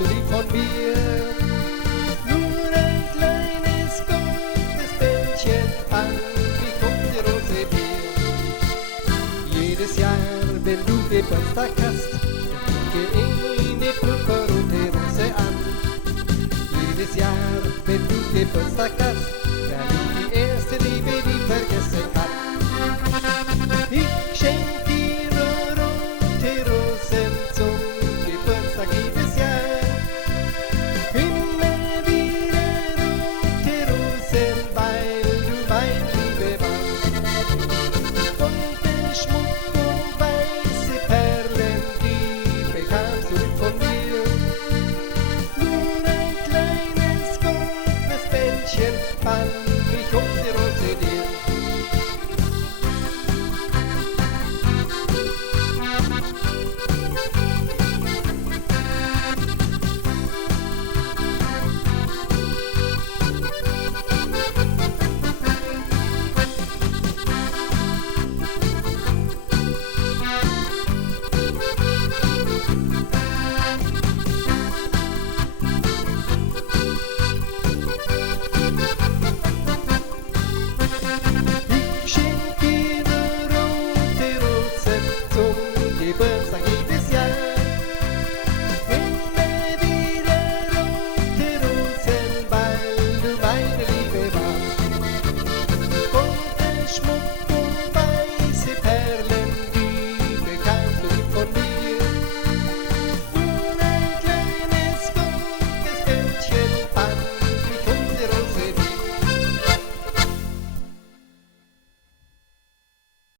lieb von mir. Nur ein kleines goldenes Bändchen an die bunte Rose dir. Jedes Jahr, wenn du Geburtstag hast, denke eine purpurrote Rose an. Jedes Jahr, wenn du Geburtstag hast,